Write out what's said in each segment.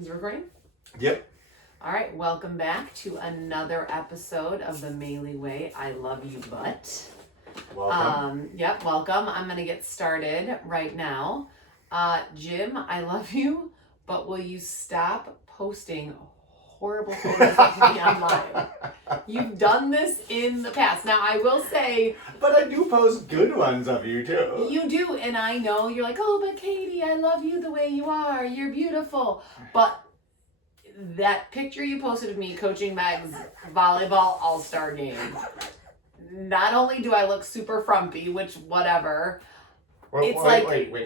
Is it recording? Yep. All right, welcome back to another episode of the Maley Way. I love you, but. Welcome. Yep, welcome. I'm going to get started right now. Jim, I love you, but will you stop posting horrible photos of me online? You've done this in the past. Now, I will say... But I do post good ones of you, too. You do, and I know you're like, oh, but Katie, I love you the way you are. You're beautiful. But that picture you posted of me coaching Meg's volleyball all-star game, not only do I look super frumpy, which whatever, Wait,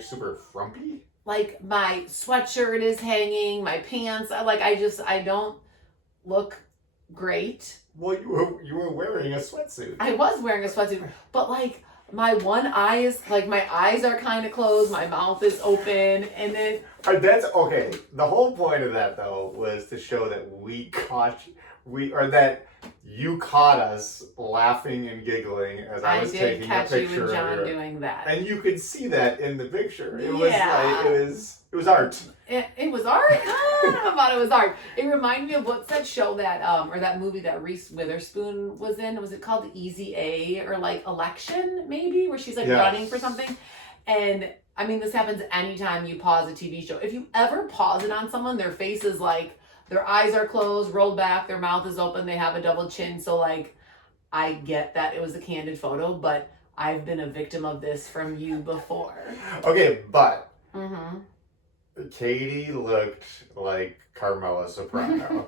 super frumpy? Like my sweatshirt is hanging, my pants, I don't look great. Well, you were wearing a sweatsuit. I was wearing a sweatsuit, but like my one eye is, like my eyes are kind of closed, my mouth is open, and then... That's okay. The whole point of that, though, was to show that that you caught us laughing and giggling as I was taking a picture. I did catch you and John doing that. And you could see that in the picture. It Yeah. was art. It was art? I don't know about it was art. It reminded me of what's that show that, or that movie that Reese Witherspoon was in? Was it called Easy A or like Election, maybe? Where she's like running for something. And I mean, this happens anytime you pause a TV show. If you ever pause it on someone, their face is like, their eyes are closed, rolled back, their mouth is open, they have a double chin. So like, I get that it was a candid photo, but I've been a victim of this from you before. Okay, but Katie looked like Carmela Soprano.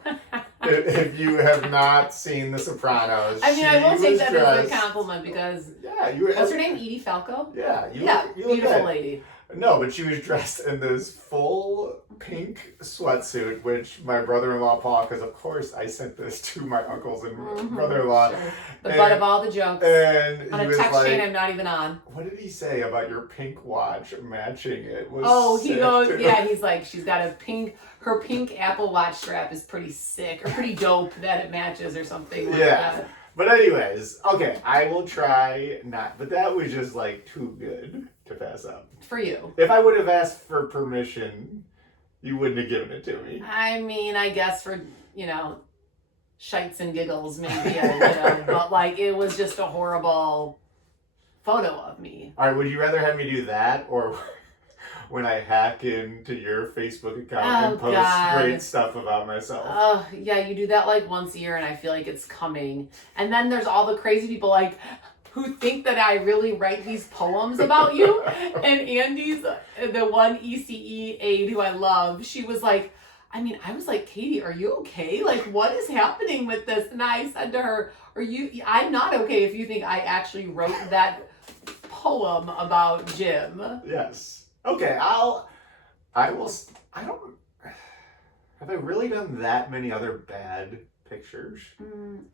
If you have not seen The Sopranos, I mean, I will take that as a compliment because what's her name? Edie Falco? Yeah, you beautiful lady. No, but she was dressed in this full pink sweatsuit, which my brother-in-law Paul, because of course I sent this to my uncles and brother-in-law. Sure. The butt of all the jokes. And on he a was text like, chain I'm not even on. What did he say about your pink watch matching it? He goes, yeah, he's like, she's got her pink Apple Watch strap is pretty sick, or pretty dope that it matches or something like that. But anyways, okay, I will try not, but that was just like too good to pass up. For you. If I would have asked for permission, you wouldn't have given it to me. I mean, I guess for, shites and giggles, maybe I would have, but like, it was just a horrible photo of me. All right, would you rather have me do that, or when I hack into your Facebook account and post great stuff about myself? Oh, yeah, you do that like once a year and I feel like it's coming. And then there's all the crazy people like who think that I really write these poems about you. And Andy's, the one ECE aide who I love, she was like, I was like, Katie, are you okay? Like, what is happening with this? And I said to her, I'm not okay if you think I actually wrote that poem about Jim. Yes. Okay, have I really done that many other bad pictures?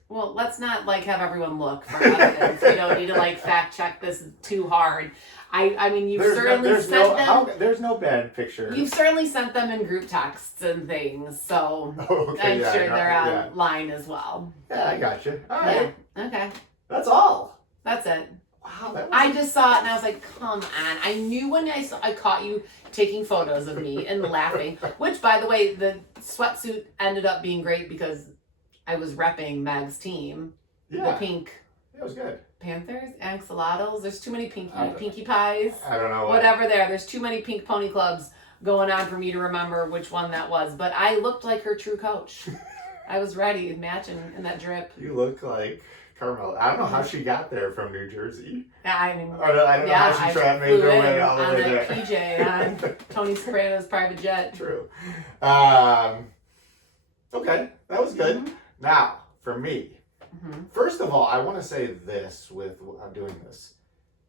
Well, let's not have everyone look for evidence. We don't need to fact check this too hard. I mean, you've certainly sent them. There's no bad picture. You've certainly sent them in group texts and things, so I'm sure they're online as well. Yeah, I got you. All right. Yeah. Okay. That's all. That's it. Wow, I just saw it and I was like, come on. I knew when I caught you taking photos of me and laughing, which, by the way, the sweatsuit ended up being great because I was repping Meg's team. Yeah. The pink. It was good. Panthers, axolotls. There's too many pinky pies. I don't know. Whatever there's too many pink pony clubs going on for me to remember which one that was. But I looked like her true coach. I was ready, matching in that drip. You look like Carmela. I don't know how she got there from New Jersey. I mean, I don't know how she made her way all the way there. On a PJ on Tony Soprano's private jet. True. Okay, that was good. Now, for me, first of all, I want to say this with doing this.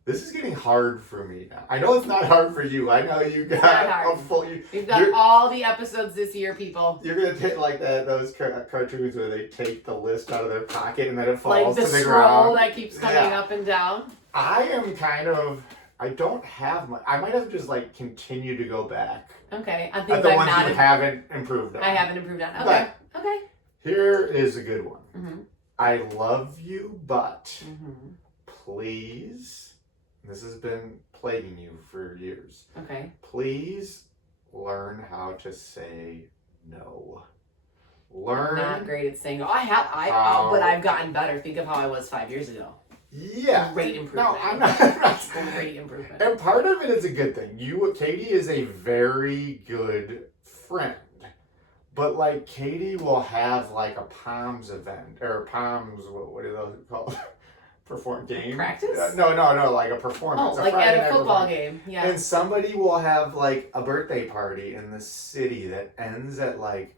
This is getting hard for me now. I know it's not hard for you. I know you got a full... You've got all the episodes this year, people. You're going to take those cartoons where they take the list out of their pocket and then it falls to the scroll ground. That keeps coming up and down. I am kind of... I don't have much... I might have just continued to go back. Okay. I think at the ones you haven't improved on. I haven't improved on. Okay. Okay. Here is a good one. I love you, but please... This has been plaguing you for years. Okay. Please learn how to say no. I'm Learn. not great at saying no. But I've gotten better. Think of how I was 5 years ago. Yeah. Great improvement. No, I'm not. Great improvement. And part of it is a good thing. Katie is a very good friend. But like Katie will have like a Palms event or Palms, what are those called? Perform game? Practice? No, like a performance. Oh, like at a football game. Yeah. And somebody will have like a birthday party in the city that ends at like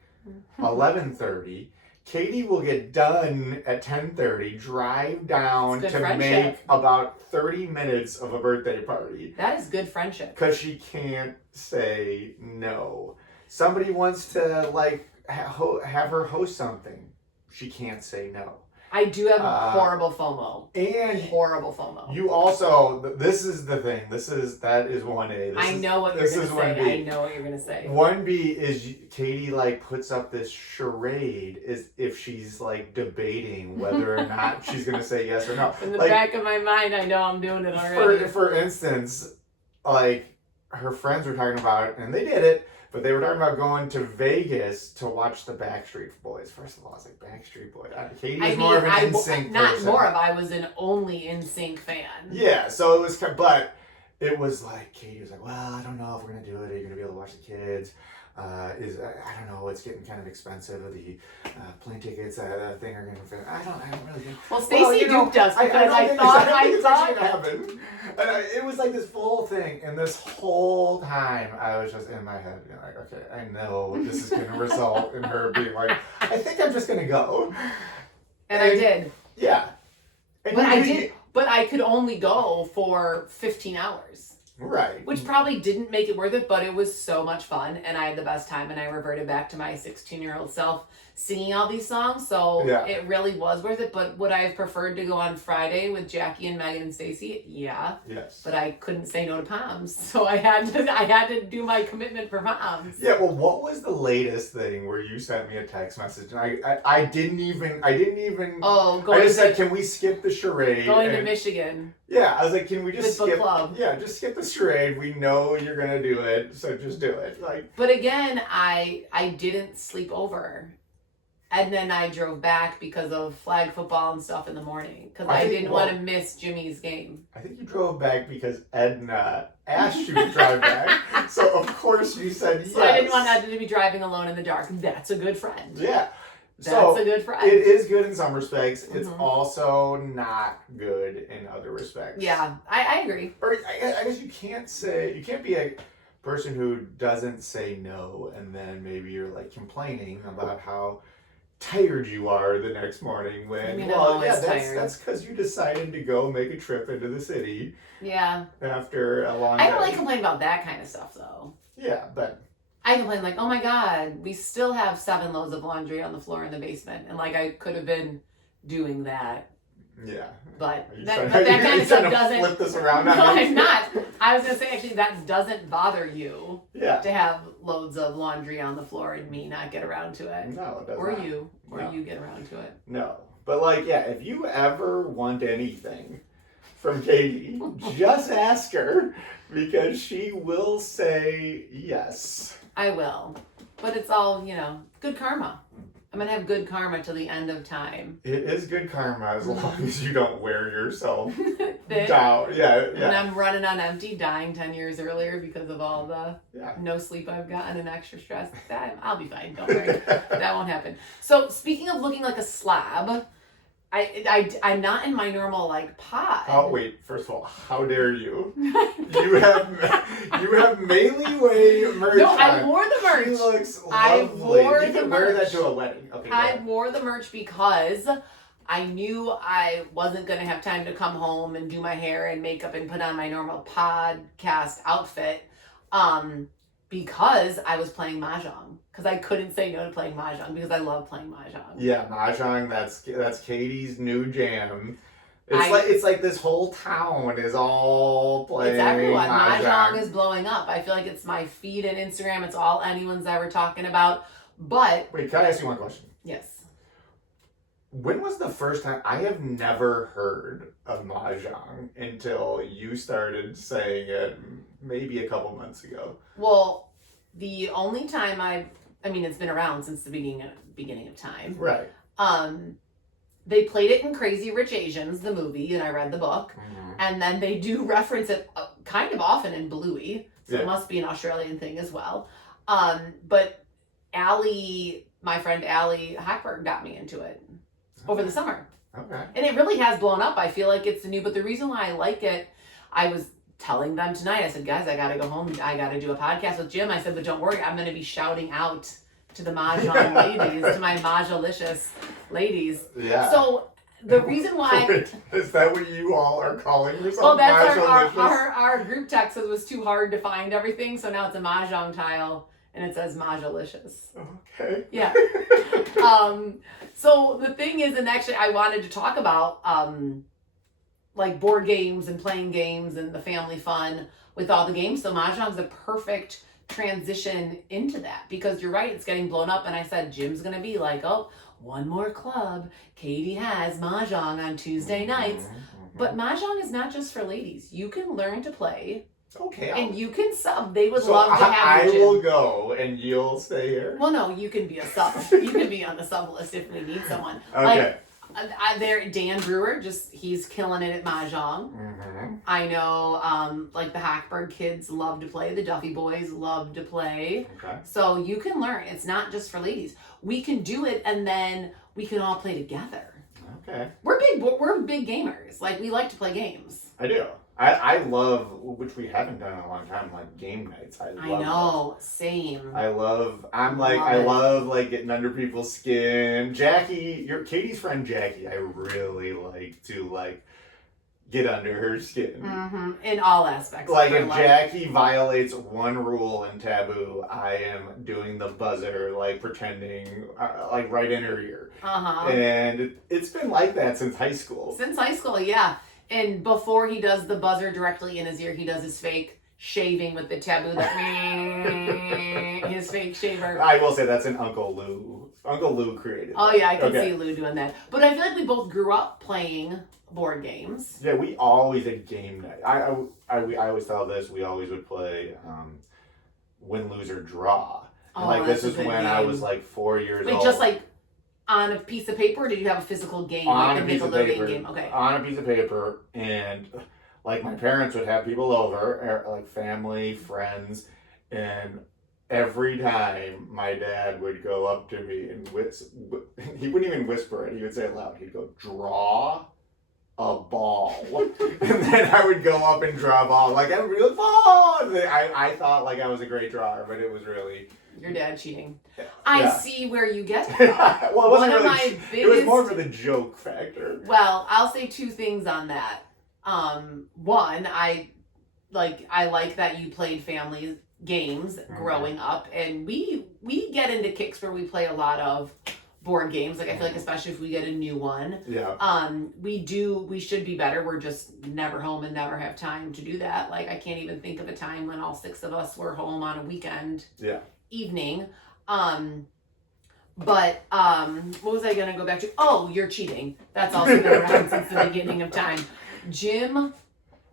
11:30. Katie will get done at 10:30, drive down to make about 30 minutes of a birthday party. That is good friendship. Because she can't say no. Somebody wants to like have her host something. She can't say no. I do have horrible FOMO. And horrible FOMO. You also, this is the thing. That is 1A. I know what you're going to say. I know what you're going to say. 1B is Katie like puts up this charade is if she's like debating whether or not she's going to say yes or no. In the like, back of my mind, I know I'm doing it already. For instance, like her friends were talking about, and they did it, but they were talking about going to Vegas to watch the Backstreet Boys. First of all, I was like, Backstreet Boys. Katie's more of an NSYNC person. I was an only NSYNC fan. Yeah, so it was, but it was like, Katie was like, well, I don't know if we're going to do it. Are you going to be able to watch the kids? I don't know, it's getting kind of expensive. The plane tickets, that thing are going to fit. I don't really think. Well, Stacey duped us because I thought happened. And it was like this full thing, and this whole time I was just in my head, like, okay, I know this is going to result in her being like, I think I'm just going to go. And I did. Yeah. And but I could only go for 15 hours. Right. Which probably didn't make it worth it, but it was so much fun, and I had the best time, and I reverted back to my 16-year-old self singing all these songs, so it really was worth it. But would I have preferred to go on Friday with Jackie and Megan and Stacey? Yeah. Yes. But I couldn't say no to Palms, so I had to do my commitment for Palms. Yeah, well, what was the latest thing where you sent me a text message and I didn't even I just said, can we skip the charade? Going to Michigan. Yeah, I was like, can we just skip club? Yeah, just skip the charade. We know you're gonna do it, so just do it. Like, but again, I didn't sleep over. And then I drove back because of flag football and stuff in the morning. Because I didn't want to miss Jimmy's game. I think you drove back because Edna asked you to drive back. So, of course, you said yes. So I didn't want Edna to be driving alone in the dark. That's a good friend. Yeah. That's a good friend. It is good in some respects. It's also not good in other respects. Yeah, I agree. Or I guess you can't be a person who doesn't say no and then maybe you're like complaining about how tired you are the next morning when that's because you decided to go make a trip into the city. Yeah. After a long day. I don't like complain about that kind of stuff though. Yeah, but I complain like, oh my God, we still have 7 loads of laundry on the floor in the basement, and like I could have been doing that. Yeah. But that kind of stuff doesn't flip this around. No, I'm not. I was gonna say actually that doesn't bother you. Yeah. To have loads of laundry on the floor and me not get around to it. No, it doesn't. Or you get around to it. No. But like, yeah, if you ever want anything from Katie, just ask her because she will say yes. I will. But it's all, good karma. I'm going to have good karma till the end of time. It is good karma as long as you don't wear yourself thin. down. Yeah. And I'm running on empty, dying 10 years earlier because of all the no sleep I've gotten and extra stress. I'll be fine. Don't worry. That won't happen. So speaking of looking like a slab, I'm not in my normal pod. Oh wait! First of all, how dare you? You have Maley Way merch. No, I wore the merch. She looks lovely. I wore you can wear that to a wedding. Okay. I wore the merch because I knew I wasn't gonna have time to come home and do my hair and makeup and put on my normal podcast outfit. Because I was playing Mahjong. Because I couldn't say no to playing Mahjong because I love playing Mahjong. Yeah, Mahjong, that's Katie's new jam. It's like this whole town is all playing. It's everyone. Mahjong is blowing up. I feel like it's my feed and Instagram. It's all anyone's ever talking about. But wait, can I ask you one question? Yes. When was the first time? I have never heard of Mahjong until you started saying it maybe a couple months ago. Well, the only time I I mean, it's been around since the beginning of time. Right. They played it in Crazy Rich Asians, the movie, and I read the book. Mm-hmm. And then they do reference it kind of often in Bluey, so Yeah. it must be an Australian thing as well. But Allie, my friend Allie Hackberg, got me into it over the summer. Okay. And it really has blown up. I feel like it's new, but the reason why I like it, I was telling them tonight, I said, guys, I gotta go home. I gotta do a podcast with Jim. I said, but don't worry, I'm gonna be shouting out to the Mahjong ladies, to my Mahjalicious ladies. Yeah. So the reason why... Wait, is that what you all are calling yourself? Well, that's Mahjalicious? our group text says it was too hard to find everything, so now it's a Mahjong tile, and it says Mahjalicious. Okay. Yeah. So the thing is, and actually I wanted to talk about like board games and playing games and the family fun with all the games. So Mahjong's a perfect transition into that, because you're right, it's getting blown up. And I said, Jim's going to be like, oh, one more club. Katie has Mahjong on Tuesday nights. Mm-hmm. But Mahjong is not just for ladies. You can learn to play. Okay. And you can sub. They would so love to have you, Jim. I will go and you'll stay here? Well, no, you can be a sub. You can be on the sub list if we need someone. Okay. Like, Dan Brewer, he's killing it at Mahjong. Mm-hmm. I know, like the Hackberg kids love to play. The Duffy boys love to play. Okay. So you can learn. It's not just for ladies. We can do it, and then we can all play together. Okay. We're big gamers. Like, we like to play games. I do. I love, which we haven't done in a long time, like game nights. I know. Same. I love like getting under people's skin. Katie's friend Jackie, I really like to get under her skin. Mm-hmm. In all aspects. Like of her if life. Jackie violates one rule in Taboo, I am doing the buzzer, like pretending, like right in her ear. Uh-huh. And it's been like that since high school. Since high school, yeah. And before he does the buzzer directly in his ear, he does his fake shaving with the Taboo, his fake shaver. I will say that's an Uncle Lou. Uncle Lou created. Oh yeah, I can Okay. see Lou doing that. But I feel like we both grew up playing board games. Yeah, we always at game night. I always tell this. We always would play win, lose, or draw. And Oh, this that's is a good when I game. was like 4 years Wait, old. just like on a piece of paper, or did you have a physical game? On like a piece of Nickelodeon paper. game? Okay. On a piece of paper, and like my parents would have people over, like family, friends, and every time my dad would go up to me and he wouldn't even whisper it. He would say it loud. He'd go, draw a ball. And then I would go up and draw a ball. Like, everybody would ball! I thought like I was a great drawer, but it was really... Your dad cheating. Yeah. I see where you get it. Well, it wasn't One of really... my It was biggest... more for the joke factor. Well, I'll say two things on that. One, I like that you played family games growing up, and we get into kicks where we play a lot of board games. Like, I feel like especially if we get a new one. Yeah. We should be better. We're just never home and never have time to do that. Like, I can't even think of a time when all six of us were home on a weekend evening. But what was I gonna go back to? Oh, you're cheating. That's also been around since the beginning of time. Jim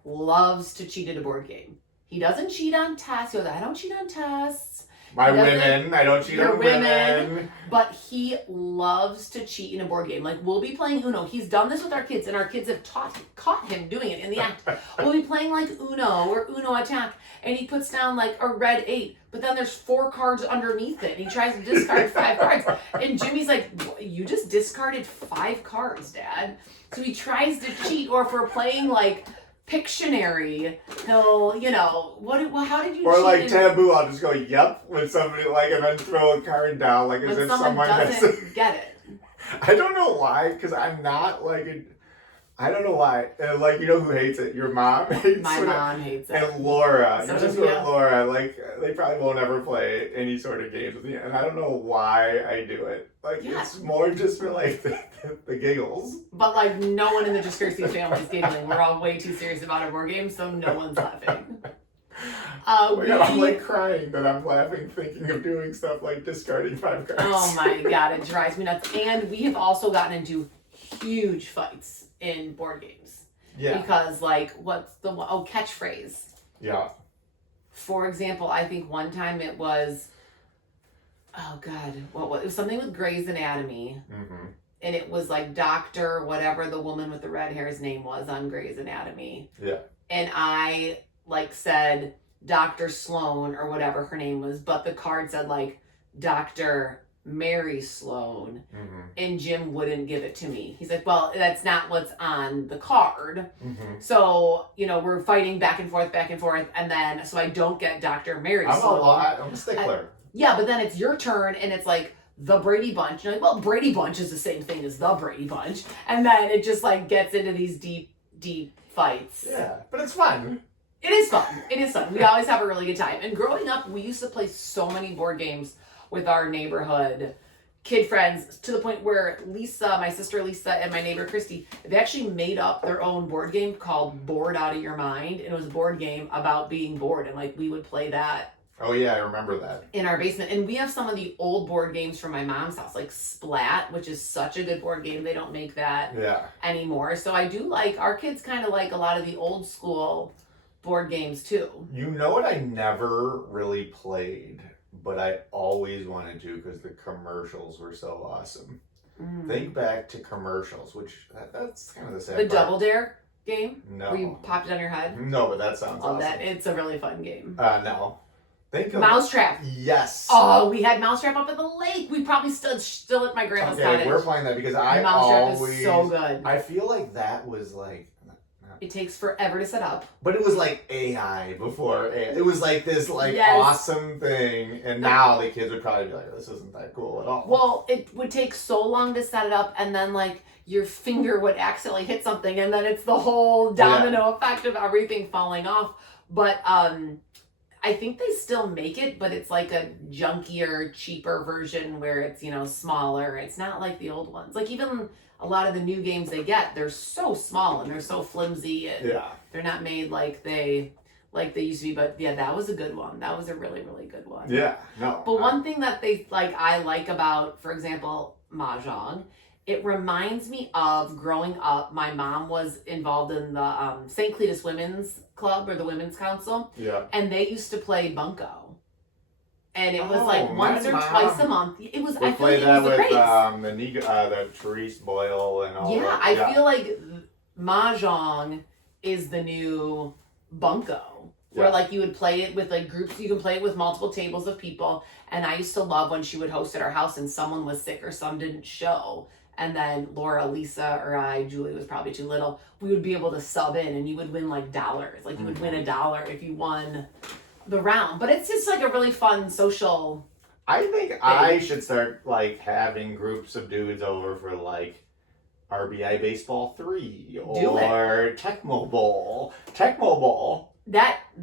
loves to cheat at a board game. He doesn't cheat on tests. He goes, I don't cheat on tests. My women. I don't cheat on women. But he loves to cheat in a board game. Like, we'll be playing Uno. He's done this with our kids, and our kids have caught him doing it in the act. We'll be playing like Uno or Uno Attack, and he puts down like a red 8, but then there's 4 cards underneath it, and he tries to discard 5 cards. And Jimmy's like, you just discarded 5 cards, Dad. So he tries to cheat, or if we're playing like Pictionary, he'll, how did you Or cheat like in- Taboo, I'll just go, yep, when somebody, and then throw a card down, as when if someone doesn't get it. I don't know why, because I'm not, I don't know why. And, you know who hates it? Your mom hates My it. mom hates it. And Laura. So You just does go Mia. Laura, they probably won't ever play any sort of games with me. And I don't know why I do it. It's more just for, the giggles. But, no one in the Discursive family is giggling. We're all way too serious about our board game, so no one's laughing. Oh my God, I'm, crying that I'm laughing thinking of doing stuff like discarding 5 cards. Oh, my God, it drives me nuts. And we have also gotten into huge fights in board games. Yeah. Because, what's the one? Oh, catchphrase. Yeah. For example, I think one time it was, Oh God, it was something with Grey's Anatomy, Mm-hmm. and it was like Doctor whatever the woman with the red hair's name was on Grey's Anatomy. Yeah. And I like said Dr. Sloan or whatever her name was, but the card said like Dr. Mary Sloan, Mm-hmm. and Jim wouldn't give it to me. He's like, well, that's not what's on the card. Mm-hmm. So, we're fighting back and forth, and then so I don't get Dr. Mary Sloan. I'm a stickler. Yeah, but then it's your turn, and it's like the Brady Bunch. You're like, well, Brady Bunch is the same thing as the Brady Bunch, and then it just like gets into these deep, deep fights. Yeah, but it's fun. It is fun. It is fun. We always have a really good time. And growing up, we used to play so many board games with our neighborhood kid friends to the point where Lisa, my sister Lisa, and my neighbor Christy, they actually made up their own board game called Bored Out of Your Mind. And it was a board game about being bored, and like we would play that. Oh yeah, I remember that. In our basement. And we have some of the old board games from my mom's house, like Splat, which is such a good board game. They don't make that anymore. So I do like, our kids kind of like a lot of the old school board games too. You know what I never really played, but I always wanted to because the commercials were so awesome. Think back to commercials, which that's kind of the same. The Double Dare game? No. Where you popped it on your head? No, but that sounds awesome. That it's a really fun game. No. Think of Mousetrap. Yes. Oh, we had Mousetrap up at the lake. We probably still at my grandma's cottage. We're playing that because Mousetrap is so good. I feel like that was like. It takes forever to set up. But it was like AI before AI. It was like this awesome thing, and now the kids would probably be like, "This isn't that cool at all." Well, it would take so long to set it up, and then like your finger would accidentally hit something, and then it's the whole domino effect of everything falling off. But I think they still make it, but it's like a junkier, cheaper version where it's, smaller. It's not like the old ones. Like even a lot of the new games they get, they're so small and they're so flimsy and they're not made like they used to be. But yeah, that was a good one. That was a really, really good one. Yeah, no. But one thing that I like about, for example, Mahjong, it reminds me of growing up. My mom was involved in the St. Cletus Women's Club or the Women's Council. Yeah. And they used to play bunco. And it was like once or twice a month. It was. I feel like it was the craze. The Therese Boyle and all. Yeah, I feel like Mahjong is the new bunco. Where like you would play it with like groups. You can play it with multiple tables of people. And I used to love when she would host at our house and someone was sick or some didn't show. And then Laura, Lisa, or I, Julie was probably too little, we would be able to sub in and you would win like dollars. Like you would win $1 if you won the round. But it's just like a really fun social I think I should start like having groups of dudes over for like RBI Baseball 3 or Tecmo Bowl.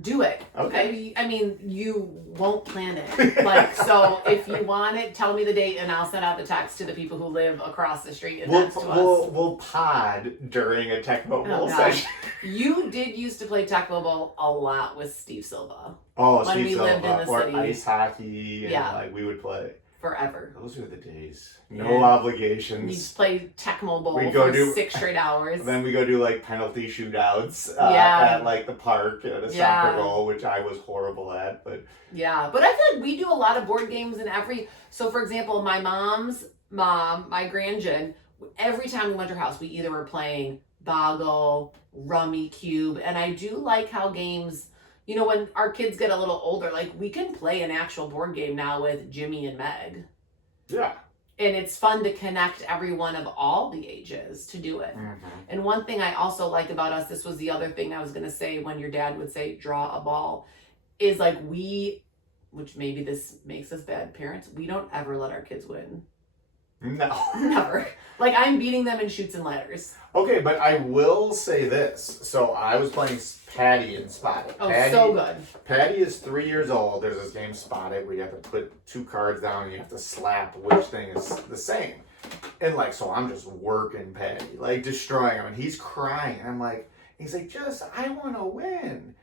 Do it. Okay. I mean, you won't plan it. Like, so if you want it, tell me the date and I'll send out the text to the people who live across the street and next to us. We'll pod during a Tecmo Bowl session. You did used to play Tecmo Bowl a lot with Steve Silva. Oh, when we lived in the city. Or ice hockey. And like we would play. Forever. Those were the days. No obligations. You play Tecmo Bowl for 6 straight hours. Then we go do like penalty shootouts at like the park at a soccer goal, which I was horrible at. But I feel like we do a lot of board games in every. So for example, my mom's mom, my grandjin, every time we went to her house, we either were playing Boggle, Rummy Cube, and I do like how games. When our kids get a little older, like we can play an actual board game now with Jimmy and Meg. Yeah. And it's fun to connect everyone of all the ages to do it. Mm-hmm. And one thing I also like about us, this was the other thing I was going to say when your dad would say, draw a ball, is like which maybe this makes us bad parents, we don't ever let our kids win. No. Never. Like I'm beating them in shoots and ladders. Okay, but I will say this. So I was playing Patty and Spot It. Oh, so good. Patty is 3 years old. There's this game Spot It where you have to put 2 cards down and you have to slap which thing is the same. And like, so I'm just working Patty, like destroying him. And he's crying. And I'm like, he's like, I want to win.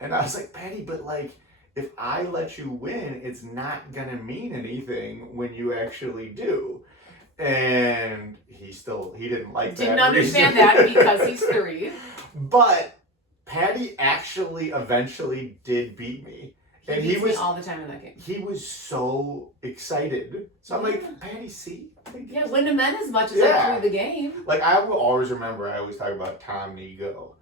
And I was like, Patty, but like, if I let you win, it's not going to mean anything when you actually do. And he didn't like that. Didn't understand that because he's 3. But Patty actually eventually did beat me. And he was all the time in that game. He was so excited. So I'm like, Patty C. Like, yeah, wouldn't have meant as much as I threw the game. Like I will always remember. I always talk about Tom Nego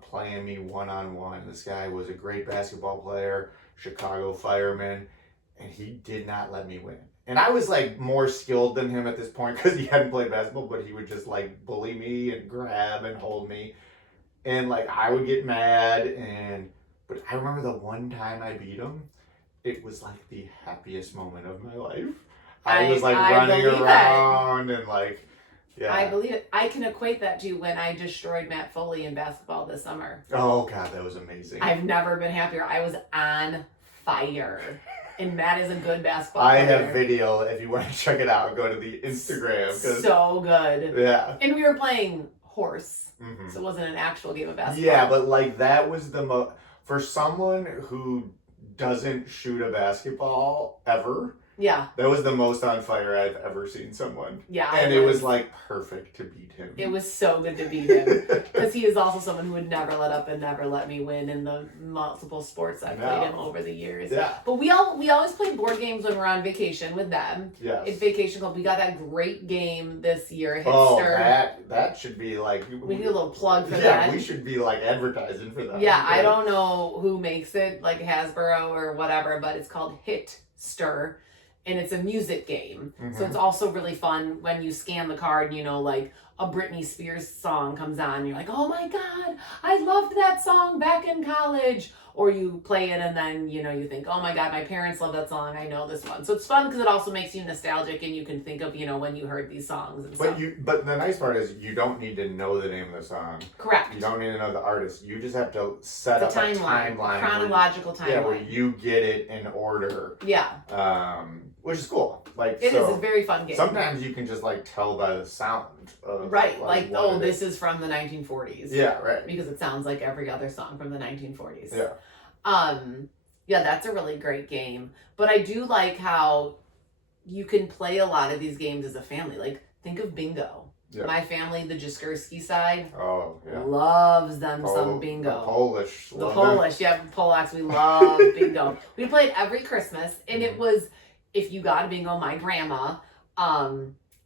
playing me one-on-one. This guy was a great basketball player, Chicago fireman, and he did not let me win. And I was like more skilled than him at this point because he hadn't played basketball, but he would just like bully me and grab and hold me. And like I would get mad, but I remember the one time I beat him, it was like the happiest moment of my life. I was like running around and like, yeah. I believe it. I can equate that to when I destroyed Matt Foley in basketball this summer. Oh God, that was amazing. I've never been happier. I was on fire. And Matt is a good basketball player. player. I have video. If you want to check it out, go to the Instagram. So good. Yeah. And we were playing horse. Mm-hmm. So it wasn't an actual game of basketball. Yeah, but like that was the most... For someone who doesn't shoot a basketball ever... Yeah. That was the most on fire I've ever seen someone. Yeah. And it was like perfect to beat him. It was so good to beat him. Because he is also someone who would never let up and never let me win in the multiple sports I've played in over the years. Yeah. But we always play board games when we're on vacation with them. Yes. It's Vacation Club. We got that great game this year, Hitster. Oh, that should be like... We need a little plug for that. Yeah, we should be like advertising for that. Yeah, I don't know who makes it, like Hasbro or whatever, but it's called Hitster. And it's a music game. Mm-hmm. So it's also really fun when you scan the card, like a Britney Spears song comes on. You're like, oh my God, I loved that song back in college. Or you play it and then, you think, oh my God, my parents love that song. I know this one. So it's fun because it also makes you nostalgic and you can think of, when you heard these songs and stuff. But the nice part is you don't need to know the name of the song. Correct. You don't need to know the artist. You just have to set up a timeline. Chronological timeline. Yeah, where you get it in order. Yeah. Which is cool. Like it is a very fun game. Sometimes you can just like tell by the sound of like this is from the 1940s. Yeah, right. Because it sounds like every other song from the 1940s. Yeah. Yeah, that's a really great game. But I do like how you can play a lot of these games as a family. Like think of bingo. Yeah. My family, the Jaskurski side, loves them some bingo. The Polish. Polacks, we love bingo. We played every Christmas, and it was, if you got a bingo, my grandma,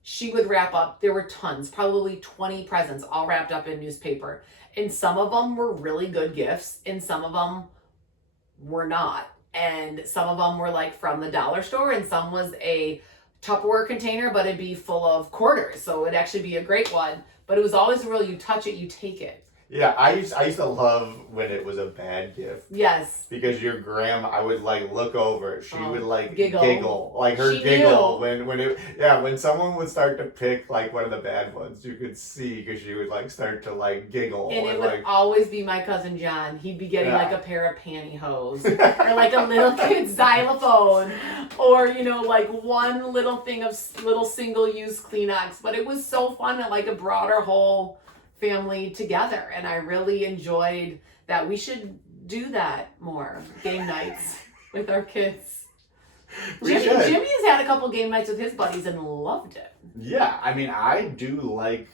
she would wrap up, there were tons, probably 20 presents, all wrapped up in newspaper. And some of them were really good gifts, and some of them were not. And some of them were like from the dollar store, and some was a Tupperware container, but it'd be full of quarters, so it'd actually be a great one. But it was always real, you touch it, you take it. Yeah, I used to love when it was a bad gift. Yes. Because your grandma, I would like look over it. She would like giggle. Like her giggle when someone would start to pick like one of the bad ones, you could see because she would like start to like giggle. And it would always be my cousin John. He'd be getting like a pair of pantyhose or like a little kid's xylophone or like one little thing of little single-use Kleenex. But it was so fun that like it brought our whole family together, and I really enjoyed that. We should do that more, game nights with our kids. Jimmy has had a couple game nights with his buddies and loved it. Yeah, I mean, I do like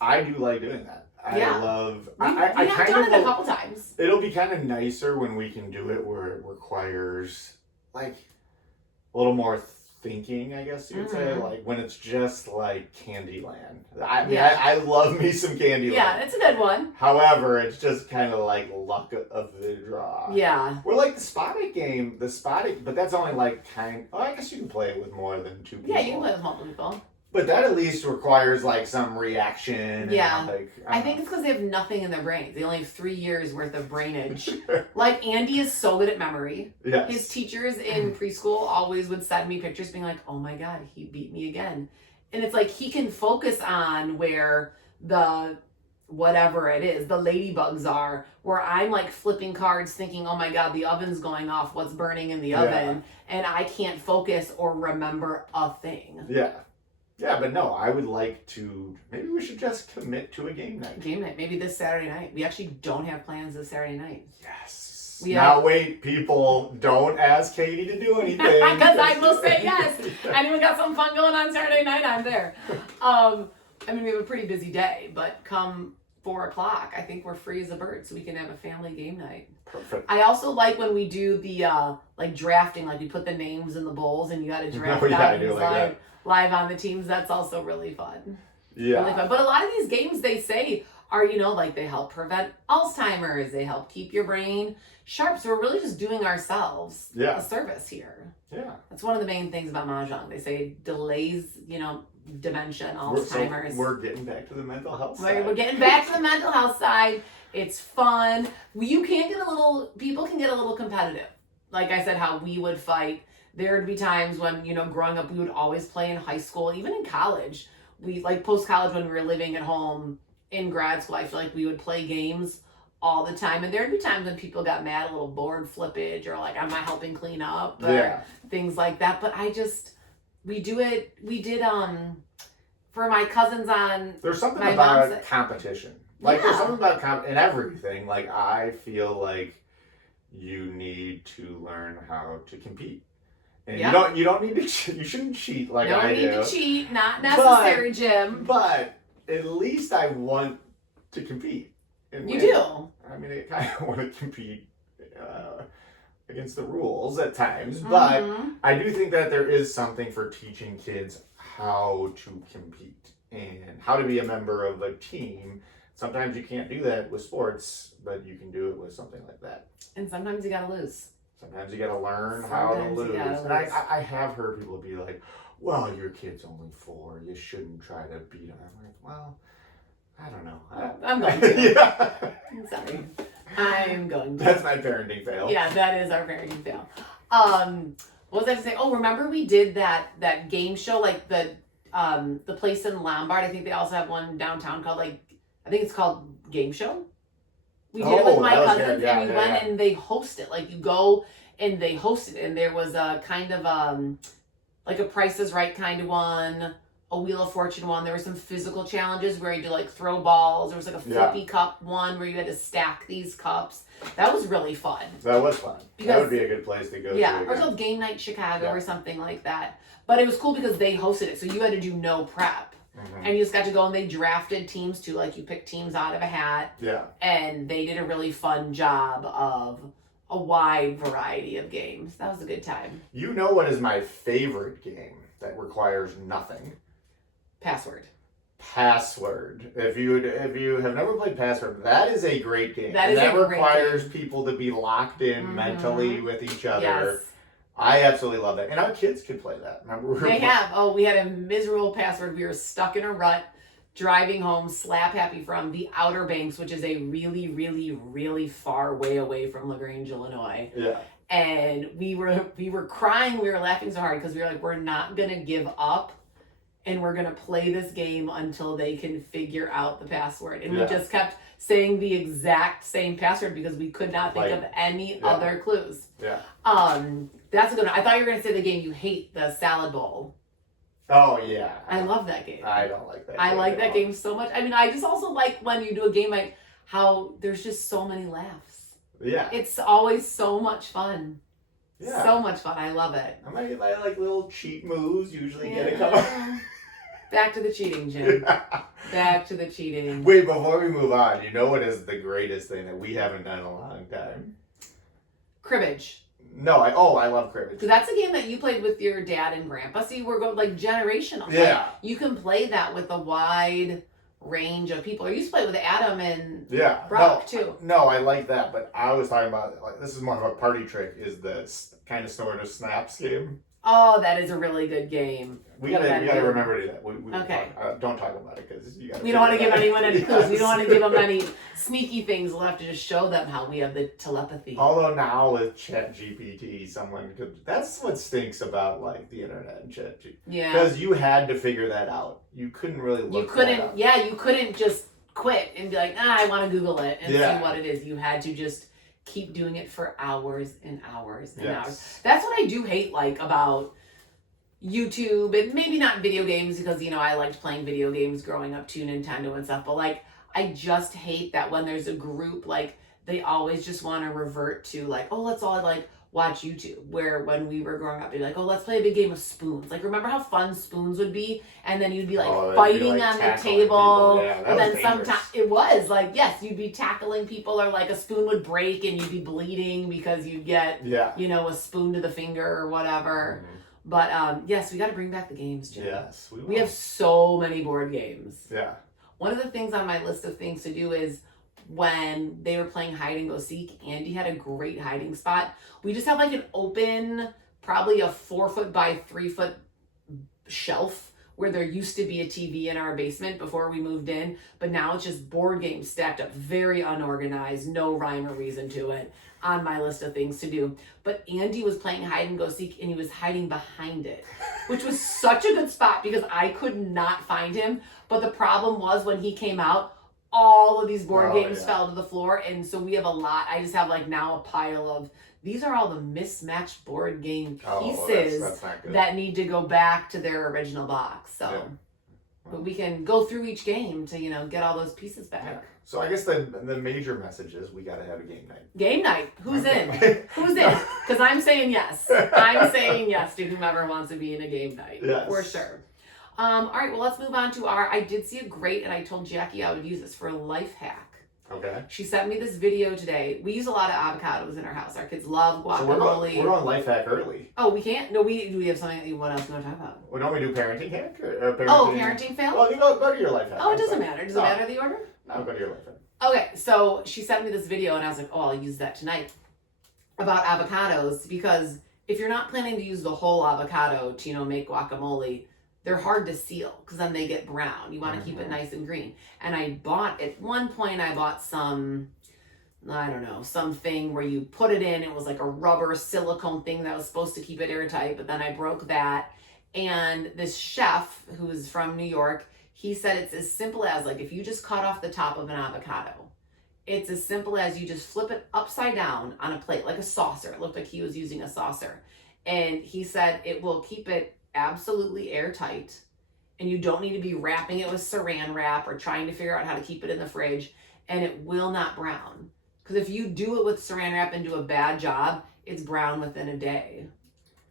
doing that. We've done it a couple times. It'll be kind of nicer when we can do it where it requires like a little more thinking, I guess you'd say, like when it's just like Candyland. I mean, I love me some Candyland. Yeah, it's a good one. However, it's just kind of like luck of the draw. Yeah. Or like the Spotted game, but that's only like I guess you can play it with more than two people. Yeah, you can play with multiple people. But that at least requires like some reaction. Yeah. And, like, I think it's because they have nothing in their brains. They only have 3 years worth of brainage. Like Andy is so good at memory. Yes. His teachers in preschool always would send me pictures being like, oh my God, he beat me again. And it's like he can focus on where the whatever it is, the ladybugs are, where I'm like flipping cards thinking, oh my God, the oven's going off, what's burning in the oven? And I can't focus or remember a thing. Yeah. Yeah, but no, I would like to, maybe we should just commit to a game night. Game night, maybe this Saturday night. We actually don't have plans this Saturday night. Yes. Wait, people, don't ask Katie to do anything. Because I will say yes. Anyone got some fun going on Saturday night, I'm there. I mean, we have a pretty busy day, but come 4 o'clock. I think we're free as a bird, so we can have a family game night. Perfect. I also like when we do the like drafting, like we put the names in the bowls and you got to draft live on the teams. That's also really fun. Yeah. Really fun. But a lot of these games they say are, like they help prevent Alzheimer's. They help keep your brain sharp. So we're really just doing ourselves a service here. Yeah. That's one of the main things about Mahjong. They say it delays, dementia and Alzheimer's. We're getting back to the mental health side. We're getting back to the mental health side. It's fun. People can get a little competitive. Like I said, how we would fight. There would be times when, growing up, we would always play in high school, even in college. We, like post-college when we were living at home in grad school, I feel like we would play games all the time. And there'd be times when people got mad, a little board flippage or like, am I helping clean up? Or things like that. But we did, for my cousins on there's something about competition. Like there's something about in everything. Like I feel like you need to learn how to compete. And you don't need to you shouldn't cheat like I do. Don't need to cheat, not necessary, Jim. But at least I want to compete. You do. I mean, I kind of want to compete against the rules at times, but I do think that there is something for teaching kids how to compete and how to be a member of a team. Sometimes you can't do that with sports, but you can do it with something like that. And sometimes you gotta lose. Sometimes you gotta learn how to lose. And I have heard people be like, well, your kid's only 4. You shouldn't try to beat him. I'm like, well, I don't know. I'm going to. I'm sorry. I'm going to. That's my parenting fail. Yeah, that is our parenting fail. What was I to say? Oh, remember we did that game show, like the place in Lombard. I think they also have one downtown called I think it's called Game Show. We did it with my cousins, and we went and they host it. Like you go and they host it, and there was a kind of like a Price is Right kind of one, a Wheel of Fortune one. There were some physical challenges where you do throw balls. There was a flippy cup one where you had to stack these cups. That was really fun. That was fun. That would be a good place to go to. Yeah, or called Game Night Chicago or something like that. But it was cool because they hosted it, so you had to do no prep. And you just got to go and they drafted teams too. Like you picked teams out of a hat. Yeah. And they did a really fun job of a wide variety of games. That was a good time. You know what is my favorite game that requires nothing? Password. If you have never played Password, that is a great game. That requires people to be locked in mentally with each other. Yes. I absolutely love that. And our kids could play that. Remember? We had a miserable Password. We were stuck in a rut driving home slap happy from the Outer Banks, which is a really, really, really far way away from LaGrange, Illinois. Yeah. And we were crying. We were laughing so hard because we were like, we're not going to give up. And we're going to play this game until they can figure out the password. And we just kept saying the exact same password because we could not think of any other clues. Yeah. That's a good one. I thought you were going to say the game you hate, the salad bowl. Oh, yeah. I love that game. I don't like that game. I like that game so much. I mean, I just also like when you do a game like how there's just so many laughs. Yeah. It's always so much fun. Yeah. So much fun. I love it. I might like little cheat moves, usually get it covered. Back to the cheating, Jim. Back to the cheating. Wait, before we move on, you know what is the greatest thing that we haven't done in a long time? Cribbage. No, I love cribbage. Because that's a game that you played with your dad and grandpa. See, we're going generational. Yeah. You can play that with a wide range of people. I used to play with Adam and Brock too. No, I like that, but I was talking about this is more of a party trick. Is the kind of sort of snaps game? Oh, that is a really good game. We gotta remember to do that. We okay. Don't talk about it because we don't want to give anyone any clues. We don't want to give them any sneaky things. We'll have to just show them how we have the telepathy. Although now with ChatGPT, someone could. That's what stinks about the internet and ChatGPT. Yeah. Because you had to figure that out. You couldn't really look. You couldn't. That up. Yeah, you couldn't just quit and be like, I want to Google it and see what it is. You had to just keep doing it for hours and hours and hours. That's what I do hate about YouTube, and maybe not video games because I liked playing video games growing up too, Nintendo and stuff, but I just hate that when there's a group they always just want to revert to let's all watch YouTube, where when we were growing up, they'd be like, oh, let's play a big game of spoons. Like, remember how fun spoons would be? And then you'd be like fighting on the table. Yeah, and then sometimes it was like, yes, you'd be tackling people, or like a spoon would break and you'd be bleeding because you'd get, a spoon to the finger or whatever. Mm-hmm. But yes, we got to bring back the games, Jim. Yes, we will. We have so many board games. Yeah. One of the things on my list of things to do is when they were playing hide and go seek, Andy had a great hiding spot. We just have like an open, probably a 4-foot by 3-foot shelf where there used to be a TV in our basement before we moved in, but now it's just board games stacked up, very unorganized, no rhyme or reason to it on my list of things to do. But Andy was playing hide and go seek and he was hiding behind it, which was such a good spot because I could not find him. But the problem was when he came out, all of these board games fell to the floor, and so we have a lot. I just have like now a pile of, these are all the mismatched board game pieces that's that need to go back to their original box. So but we can go through each game to get all those pieces back. Yeah. So I guess the major message is we got to have a game night. Game night. Who's in? Who's in? Because I'm saying yes. I'm saying yes to whomever wants to be in a game night. Yes. For sure. All right, well, let's move on to I did see a great, and I told Jackie I would use this for a life hack. Okay. She sent me this video today. We use a lot of avocados in our house. Our kids love guacamole. So we're on life hack early. Oh, we can't? No, do we have something what else do you want to talk about? Well, don't we do parenting hack? Or parenting? Oh, parenting fail? Well, you go to your life hack. Oh, it doesn't matter. Does it matter the order? No, go to your life hack. Okay, so she sent me this video, and I was like, oh, I'll use that tonight, about avocados, because if you're not planning to use the whole avocado to, make guacamole, they're hard to seal because then they get brown. You want to keep it nice and green. And at one point I bought some, I don't know, something where you put it in. It was like a rubber silicone thing that was supposed to keep it airtight, but then I broke that. And this chef who's from New York, he said it's as simple as, like, if you just cut off the top of an avocado, it's as simple as you just flip it upside down on a plate, like a saucer. It looked like he was using a saucer. And he said it will keep it absolutely airtight, and you don't need to be wrapping it with saran wrap or trying to figure out how to keep it in the fridge, and it will not brown. Because if you do it with saran wrap and do a bad job, it's brown within a day.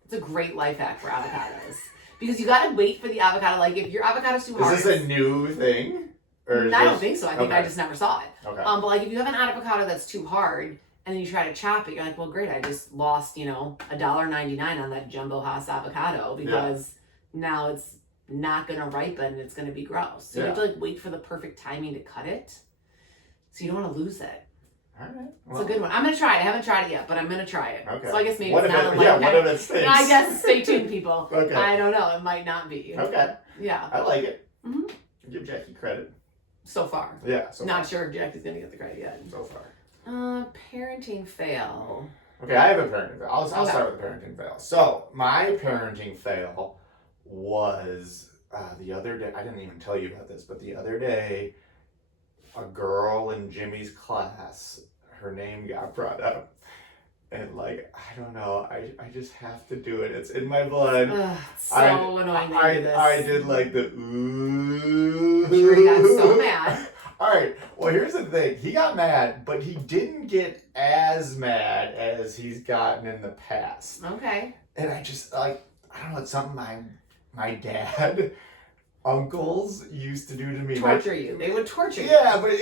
It's a great life hack for avocados. Because you gotta wait for the avocado. Like, if your avocado's too hard. Is this a new thing? Or I don't think so. I think I just never saw it. Okay. But like, if you have an avocado that's too hard, and then you try to chop it, you're like, well, great, I just lost, $1.99 on that Jumbo Haas avocado because now it's not going to ripen and it's going to be gross. So you have to like wait for the perfect timing to cut it. So you don't want to lose it. All right. Well, it's a good one. I'm going to try it. I haven't tried it yet, but I'm going to try it. Okay. So I guess maybe what it's not a life Yeah, hack. what if it stinks? I guess stay tuned, people. Okay. I don't know. It might not be. Okay. Yeah. I like it. Mm-hmm. Give Jackie credit. So far. Yeah. Not sure if Jackie's going to get the credit yet. So far. Parenting fail. Okay, I have a parenting fail. I'll start with a parenting fail. So, my parenting fail was the other day. I didn't even tell you about this, but the other day, a girl in Jimmy's class, her name got brought up. And like, I don't know, I just have to do it. It's in my blood. It's so annoying to do this. I did like the ooh. Sure, he got so mad. All right. Well, here's the thing. He got mad, but he didn't get as mad as he's gotten in the past. Okay. And I just I don't know. It's something my dad, uncles used to do to me. Torture you. They would torture you. Yeah, but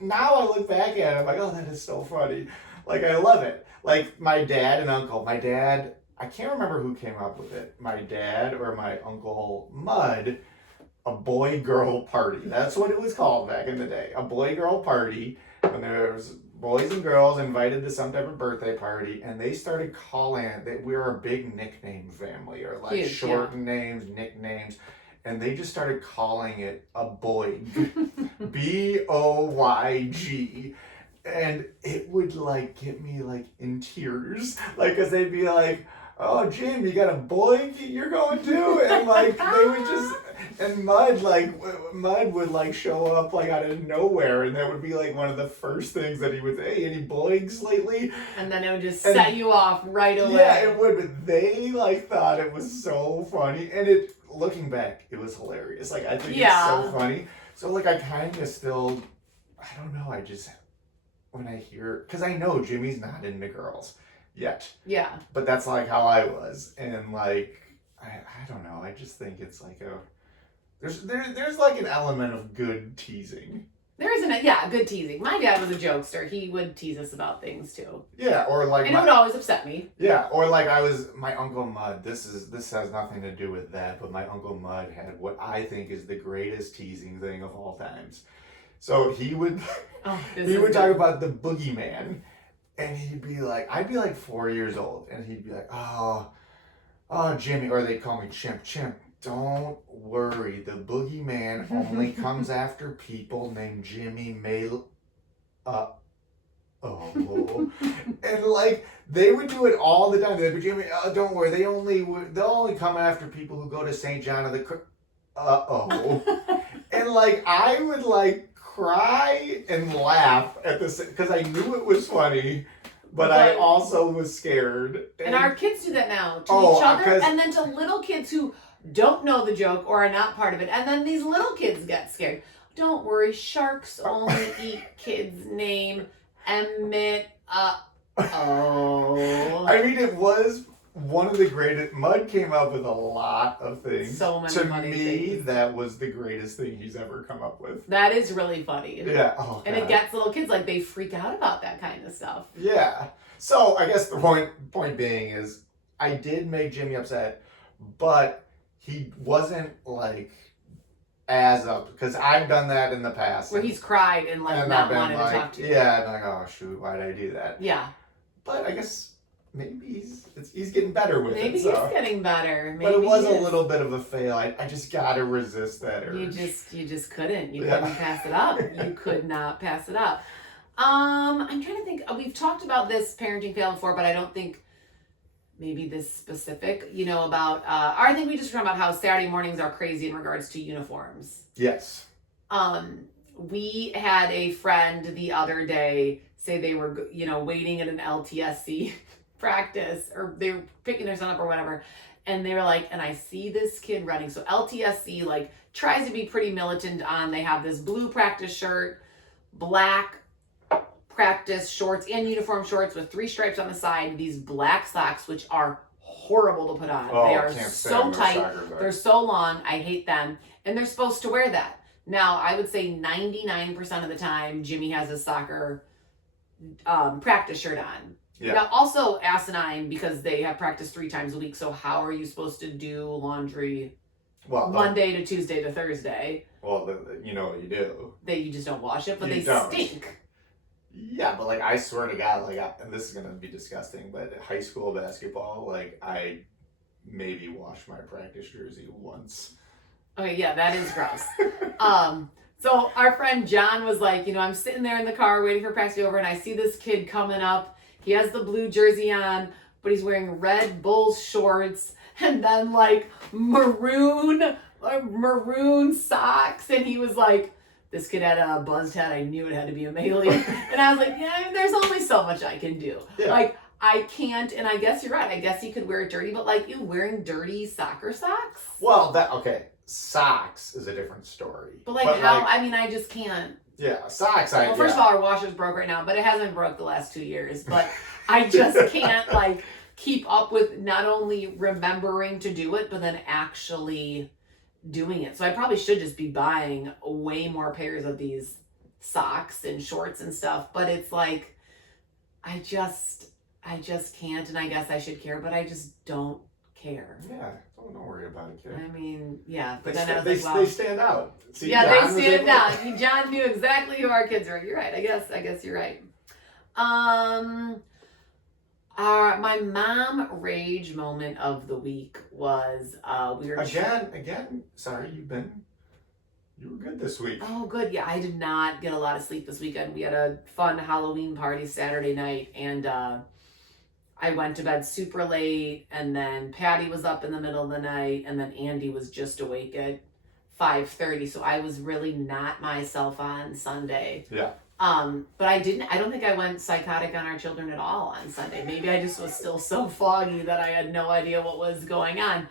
now I look back at it, I'm like, oh, that is so funny. Like, I love it. Like, my dad and uncle. My dad, I can't remember who came up with it. My dad or my uncle Mud. A boy-girl party. That's what it was called back in the day. A boy-girl party, when there was boys and girls invited to some type of birthday party, and they started calling it, that we were a big nickname family, or like short names, nicknames, and they just started calling it a boyg. B-O-Y-G. And it would like get me like in tears. Like, cause they'd be like, oh, Jim, you got a boy you're going to? And like, they would just, and Mud would like show up like out of nowhere. And that would be like one of the first things that he would say, hey, any boys lately? And then it would just set you off right away. Yeah, it would. But they like thought it was so funny. And looking back, it was hilarious. Like, I think it's so funny. So like, I kind of still, I don't know, when I hear, because I know Jimmy's not into girls. yet. Yeah. But that's like how I was. And like, I don't know. I just think it's like there's like an element of good teasing. There isn't a, yeah, good teasing. My dad was a jokester. He would tease us about things too. Yeah, or like and it would always upset me. Yeah, or like my Uncle Mud, this has nothing to do with that, but my Uncle Mud had what I think is the greatest teasing thing of all times. So he would talk about the boogeyman, and he'd be like, I'd be like 4 years old, and he'd be like, oh Jimmy, or they'd call me Chimp, don't worry, the boogeyman only comes after people named Jimmy Maley. And like they would do it all the time. They'd be Jimmy, don't worry, they'll only come after people who go to St. John of the and like I would like cry and laugh at this because I knew it was funny. But I also was scared. And our kids do that now to each other and then to little kids who don't know the joke or are not part of it. And then these little kids get scared. Don't worry, sharks only eat kids' name Emmett. I mean, it was one of the greatest. Mud came up with a lot of things. So many funny things. To me, that was the greatest thing he's ever come up with. That is really funny. Yeah. Oh, God. And it gets little kids, like, they freak out about that kind of stuff. Yeah. So, I guess the point being is, I did make Jimmy upset, but he wasn't, like, as up, because I've done that in the past. Where he's cried and, like, not wanted to talk to you. Yeah, and like, oh, shoot, why did I do that? Yeah. But I guess maybe he's getting better with it. Maybe he's getting better. Maybe but it was a little bit of a fail. I just gotta resist that urge. You just couldn't. You couldn't pass it up. You could not pass it up. I'm trying to think. We've talked about this parenting fail before, but I don't think maybe this specific. About. I think we just talked about how Saturday mornings are crazy in regards to uniforms. Yes. We had a friend the other day say they were, waiting at an LTSC practice, or they were picking their son up or whatever, and they were like, and I see this kid running. So LTSC like tries to be pretty militant on. They have this blue practice shirt, black practice shorts, and uniform shorts with 3 stripes on the side. These black socks, which are horrible to put on. They are so tight. They're so long. I hate them. And they're supposed to wear that. Now, I would say 99% of the time, Jimmy has his soccer practice shirt on. Yeah. Now, also asinine because they have practice 3 times a week. So how are you supposed to do laundry Monday to Tuesday to Thursday? Well, you know what you do. You just don't wash it, but they stink. Yeah, but like I swear to God, and this is gonna be disgusting, but high school basketball, like I maybe washed my practice jersey once. Okay, yeah, that is gross. So our friend John was like, I'm sitting there in the car waiting for practice to be over, and I see this kid coming up. He has the blue jersey on, but he's wearing Red Bulls shorts and then like maroon socks, and he was like, this kid had a buzzed head. I knew it had to be a Maley. And I was like, yeah, there's only so much I can do. Yeah. Like, I can't, and I guess you're right. I guess he could wear it dirty, but like, you wearing dirty soccer socks? Well, okay. Socks is a different story. But how? I mean, I just can't. Yeah, socks. Well, first of all, our washer's broke right now, but it hasn't broke the last 2 years. But I just can't keep up with not only remembering to do it, but then actually doing it. So I probably should just be buying way more pairs of these socks and shorts and stuff. But it's like, I just can't, and I guess I should care, but I just don't care. Yeah, don't worry about it, kid. I mean, yeah. But they stand out. See, yeah, John they stand out. John knew exactly who our kids were. You're right. I guess you're right. My mom rage moment of the week was we were again. Sorry, you were good this week. Oh, good. Yeah, I did not get a lot of sleep this weekend. We had a fun Halloween party Saturday night, and I went to bed super late, and then Patty was up in the middle of the night, and then Andy was just awake at 5:30. So I was really not myself on Sunday. Yeah. But I don't think I went psychotic on our children at all on Sunday. Maybe I just was still so foggy that I had no idea what was going on.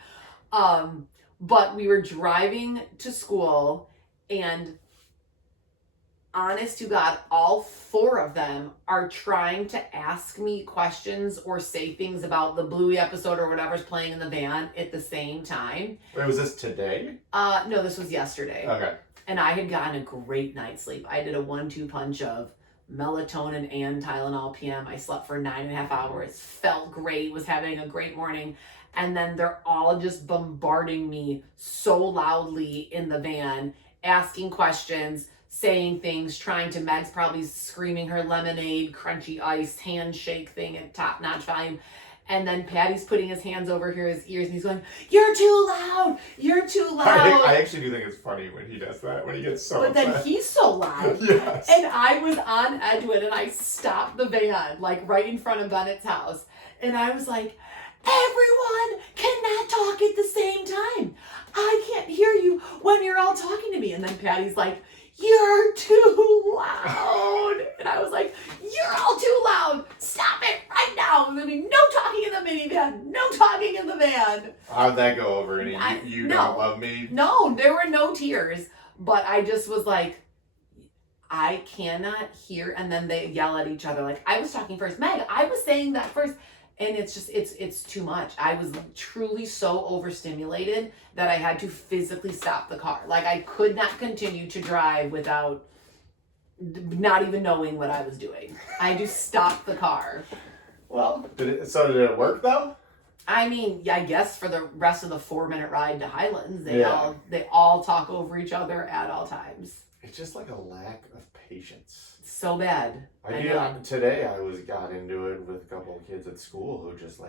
But we were driving to school, and honest to God, all 4 of them are trying to ask me questions or say things about the Bluey episode or whatever's playing in the van at the same time. Wait, was this today? No, this was yesterday. Okay. And I had gotten a great night's sleep. I did a 1-2 punch of melatonin and Tylenol PM. I slept for 9.5 hours, felt great, was having a great morning. And then they're all just bombarding me so loudly in the van, asking questions, saying things, trying to, Meg's probably screaming her lemonade, crunchy ice, handshake thing at top-notch volume. And then Patty's putting his hands over his ears and he's going, "You're too loud! You're too loud!" I actually do think it's funny when he does that, when he gets so But upset. then he's so loud. Yes. And I was on Edgewood and I stopped the van, like right in front of Bennett's house. And I was like, "Everyone cannot talk at the same time. I can't hear you when you're all talking to me." And then Patty's like, "You're too loud." And I was like, "You're all too loud. Stop it right now. There's going to be no talking in the minivan. No talking in the van." How'd that go over? And you no. don't love me? No, there were no tears. But I just was like, I cannot hear. And then they yell at each other. Like, I was talking first. Meg, I was saying that first. And it's just, it's too much. I was truly so overstimulated that I had to physically stop the car. Like, I could not continue to drive without not even knowing what I was doing. I had to stop the car. Well, did it work though? I mean, I guess for the rest of the 4-minute ride to Highlands, they Yeah. all talk over each other at all times. It's just like a lack of patience. So bad. Today I got into it with a couple of kids at school who just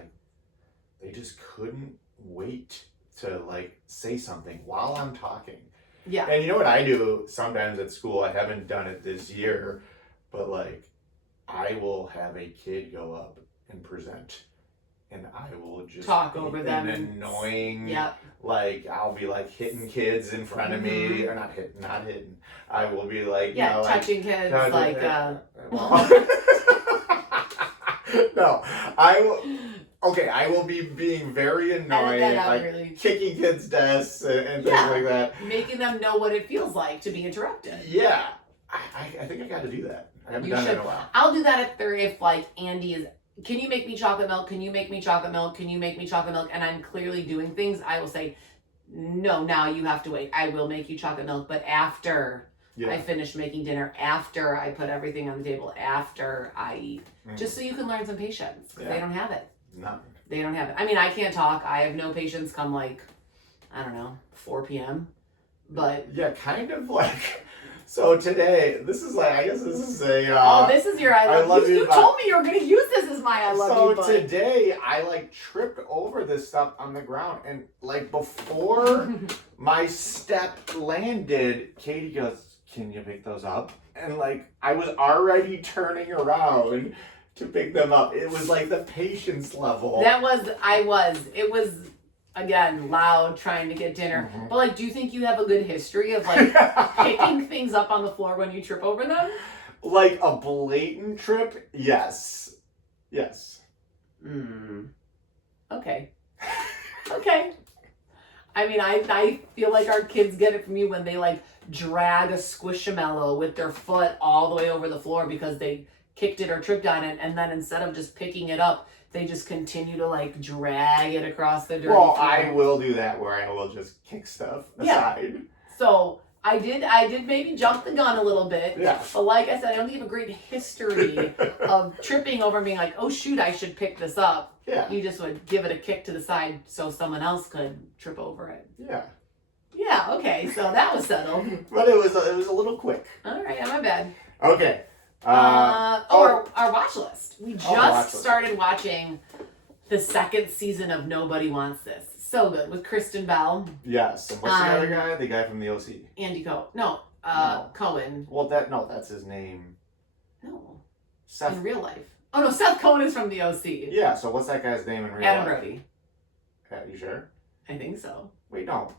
they just couldn't wait to like say something while I'm talking. Yeah. And you know what I do sometimes at school? I haven't done it this year, but like I will have a kid go up and present. And I will just talk over them. Annoying. Yep. Like I'll be like hitting kids in front of me, or not hitting. I will be like, touching kids, like. No, I will. Okay, I will be being very annoying, like really. Kicking kids' desks and things like that, making them know what it feels like to be interrupted. Yeah, I think I got to do that. I haven't done it in a while. I'll do that if like Andy is. Can you make me chocolate milk? Can you make me chocolate milk? Can you make me chocolate milk? And I'm clearly doing things. I will say, "No, now you have to wait. I will make you chocolate milk, but after I finish making dinner, after I put everything on the table, after I eat." Just so you can learn some patience. They don't have it. No. They don't have it. I mean, I can't talk. I have no patience come like, I don't know, 4 p.m. But. Yeah, kind of like. So today, this is like, I guess this is a... this is your I love you. You told me you were going to use this as my I love you. So today, I like tripped over this stuff on the ground. And like before my step landed, Katie goes, "Can you pick those up?" And like, I was already turning around to pick them up. It was like the patience level. It was... Again, loud, trying to get dinner. But like, do you think you have a good history of like picking things up on the floor when you trip over them? Like a blatant trip? Yes. Okay. Okay. I mean, I feel like our kids get it from you when they like drag a squishamallow with their foot all the way over the floor because they kicked it or tripped on it, and then instead of just picking it up, they just continue to like drag it across the dirty floor. I will do that where I will just kick stuff aside. Yeah. So I did maybe jump the gun a little bit. Yeah. But like I said, I don't have a great history of tripping over and being like, "Oh shoot, I should pick this up." Yeah. You just would give it a kick to the side so someone else could trip over it. Yeah. Yeah, okay, so that was settled. But it was a little quick. All right, my bad. Okay. Our watch list. We just started watching the 2nd season of Nobody Wants This. So good with Kristen Bell. Yes. And what's the other guy? The guy from the OC. Andy Cohen. No. Cohen. Well, that's his name. No. Seth. In real life. Oh no, Seth Cohen is from the OC. Yeah. So what's that guy's name in real Adam life? Brody. Yeah, you sure? I think so. Wait, no.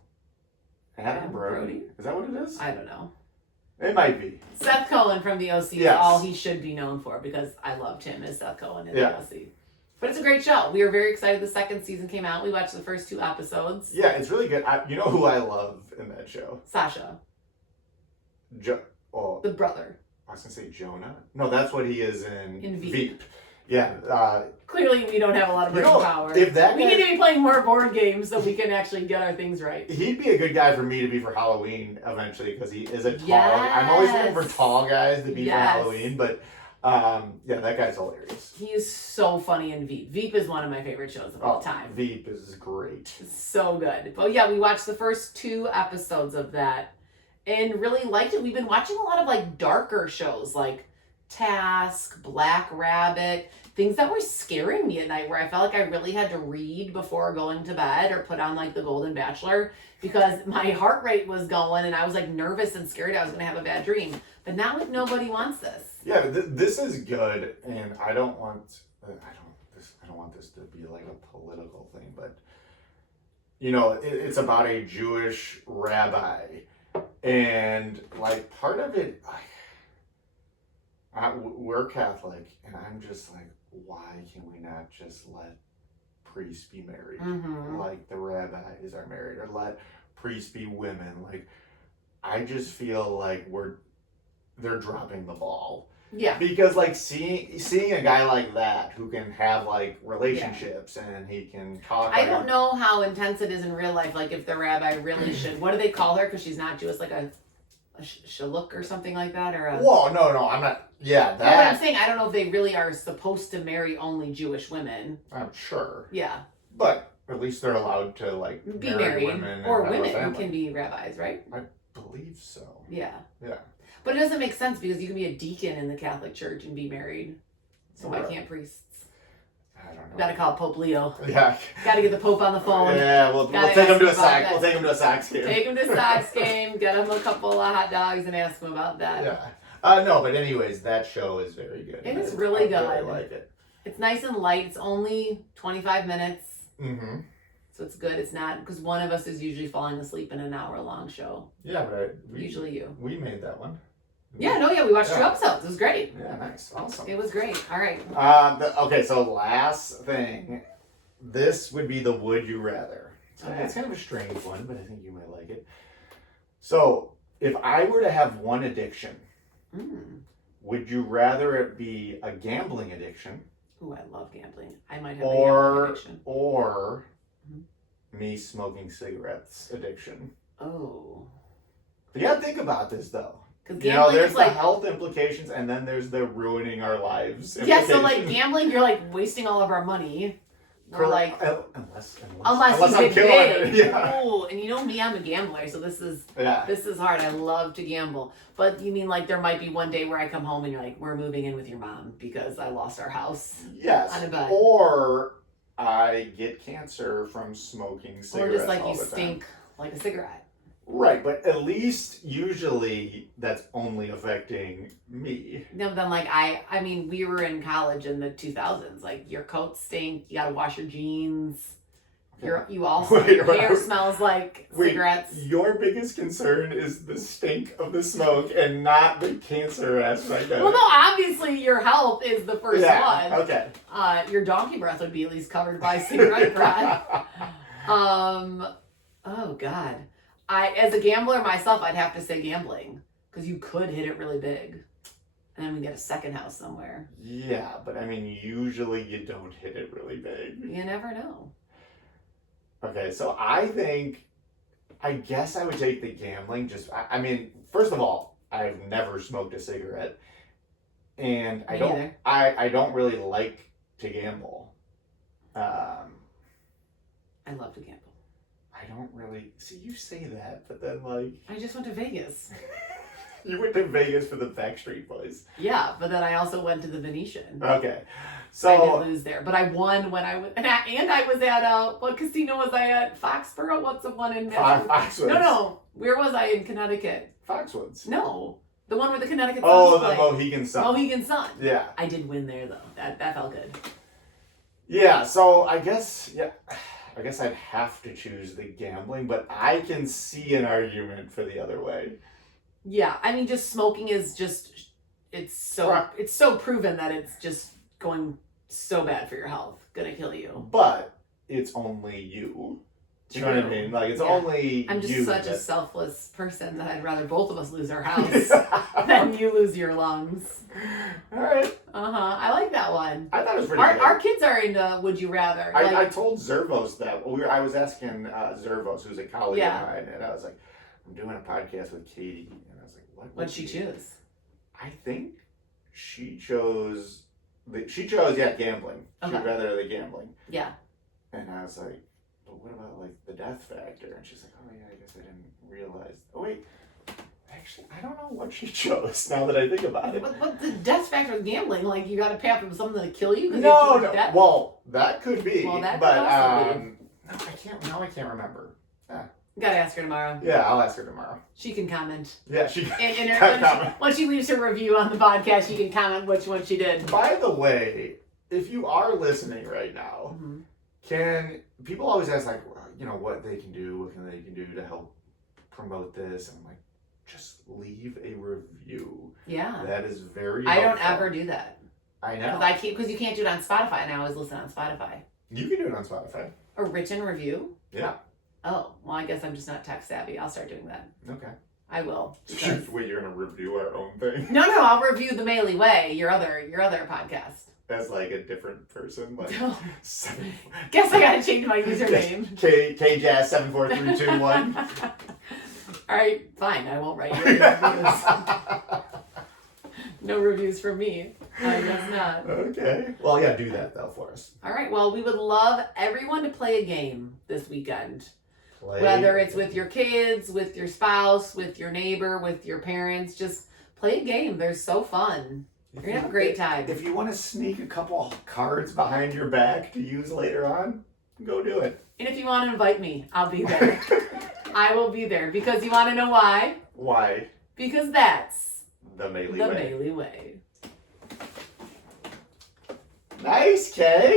Adam Brody. Is that what it is? I don't know. It might be. Seth Cohen from the OC is all he should be known for because I loved him as Seth Cohen in the OC. But it's a great show. We are very excited the 2nd season came out. We watched the first 2 episodes. Yeah, it's really good. You know who I love in that show? Sasha. The brother. I was gonna say Jonah. No, that's what he is in Veep. Veep. Yeah. Clearly, we don't have a lot of brain power. If that we need to be playing more board games so we can actually get our things right. He'd be a good guy for me to be for Halloween eventually because he is a tall. Yes. I'm always looking for tall guys to be for Halloween, but yeah, that guy's hilarious. He is so funny in Veep. Veep is one of my favorite shows of all time. Veep is great. So good. But yeah, we watched the first 2 episodes of that and really liked it. We've been watching a lot of like darker shows like Task, Black Rabbit, things that were scaring me at night where I felt like I really had to read before going to bed or put on like The Golden Bachelor because my heart rate was going and I was like nervous and scared I was going to have a bad dream. But now like nobody wants this. Yeah, this is good, and I don't want this to be like a political thing, but you know, it's about a Jewish rabbi, and like part of it, we're Catholic, and I'm just like, why can we not just let priests be married, like the rabbis are married, or let priests be women? Like, I just feel like they're dropping the ball. Yeah. Because like seeing a guy like that who can have like relationships and he can talk. I don't know how intense it is in real life. Like if the rabbi really should. What do they call her? Because she's not Jewish, like a shaluk or something like that, or a. Whoa, no, I'm not. Yeah, that. No, what I'm saying, I don't know if they really are supposed to marry only Jewish women. I'm sure. Yeah. But at least they're allowed to like be married women or women can be rabbis, right? I believe so. Yeah. Yeah. But it doesn't make sense because you can be a deacon in the Catholic Church and be married. So why can't priests? I don't know. Gotta call Pope Leo. Yeah. Gotta get the Pope on the phone. Yeah, we'll take him to a Sox. We'll take him to a Sox game. Take him to a Sox game. Get him a couple of hot dogs and ask him about that. Yeah. No, but anyways, that show is very good. It is really good. I really like it. It's nice and light. It's only 25 minutes. Mm-hmm. So it's good. It's not because one of us is usually falling asleep in an hour-long show. Yeah, but usually you. We made that one. We watched 2 episodes. It was great. Yeah, nice. Awesome. It was great. All right. Okay, so last thing. This would be the Would You Rather. It's kind of a strange one, but I think you might like it. So, if I were to have one addiction, would you rather it be a gambling addiction? Ooh, I love gambling. I might have a gambling addiction. Or me smoking cigarettes addiction. Oh. But you gotta think about this, though. Because there's the health implications, and then there's the ruining our lives. Yeah, so like gambling, you're like wasting all of our money. We're like unless I'm killing big. it. Yeah. Ooh, and you know me, I'm a gambler, so this is hard. I love to gamble. But you mean like there might be one day where I come home and you're like, we're moving in with your mom because I lost our house. Yes. On a bet. Or I get cancer from smoking cigarettes. Or just like all you the stink time. like a cigarette. Right, but at least usually that's only affecting me. No, then like I mean, we were in college in the 2000s. Like your coat stink. You gotta wash your jeans. Your hair smells like cigarettes. Your biggest concern is the stink of the smoke and not the cancer aspect of it. Well, no, obviously your health is the first one. Okay. Your donkey breath would be at least covered by cigarette breath. Oh God. As a gambler myself, I'd have to say gambling because you could hit it really big, and then we get a second house somewhere. Yeah, but I mean, usually you don't hit it really big. You never know. Okay, so I guess I would take the gambling. I mean, first of all, I've never smoked a cigarette, and I don't really like to gamble. I love to gamble. I don't really see you say that, but then like I just went to Vegas. You went to Vegas for the Backstreet Boys. Yeah, but then I also went to the Venetian. Okay, so I did lose there, but I won when I was, and I was at what casino was I at? Foxborough. What's the one in Foxwoods? No. Where was I in Connecticut? Foxwoods. No, the one where the Connecticut. Oh, Suns the play. Mohegan Sun. Mohegan Sun. Yeah, I did win there though. That felt good. Yeah, so I guess I'd have to choose the gambling, but I can see an argument for the other way. Yeah, I mean, just smoking is it's so proven that it's just going so bad for your health, gonna kill you. But it's only you. You know what I mean? Like, it's only I'm just you such a that- selfless person that I'd rather both of us lose our house than you lose your lungs. All right. I like that one. I thought it was pretty good. Our kids are into Would You Rather. I told Zervos that. I was asking Zervos, who's a colleague of mine, and I was like, I'm doing a podcast with Katie. And I was like, What'd she choose? I think she chose, gambling. Okay. She'd rather the gambling. Yeah. And I was like, but what about like the death factor? And she's like, oh yeah, I guess I didn't realize. Oh wait, actually, I don't know what she chose now that I think about it. But the death factor of gambling, like you got to pay off for something to kill you? No. Well, that could be. Well, that but could also be. I can't remember. Gotta ask her tomorrow. Yeah, I'll ask her tomorrow. She can comment. Yeah, she can. When she leaves her review on the podcast, she can comment which one she did. By the way, if you are listening right now, can people always ask like, what they can do, what they can do to help promote this? And I'm like, just leave a review. Yeah. That is very I helpful. don't ever do that. I know. Because you can't do it on Spotify, and I always listen on Spotify. You can do it on Spotify. A written review? Yeah. Oh, well, I guess I'm just not tech savvy. I'll start doing that. Okay. I will. Wait, you're gonna review our own thing? No, I'll review the Maley Way, your other podcast. As like a different person, like Guess I gotta change my username. KJazz74321. All right, fine. I won't write your reviews. No reviews from me. I guess not. Okay. Well, yeah, do that though for us. All right. Well, we would love everyone to play a game this weekend. Whether it's with your kids, with your spouse, with your neighbor, with your parents, just play a game. They're so fun. You're going to have a great time. If you want to sneak a couple cards behind your back to use later on, go do it. And if you want to invite me, I'll be there. I will be there. Because you want to know why? Why? Because that's the Maley Way. The Maley Way. Nice, Kay.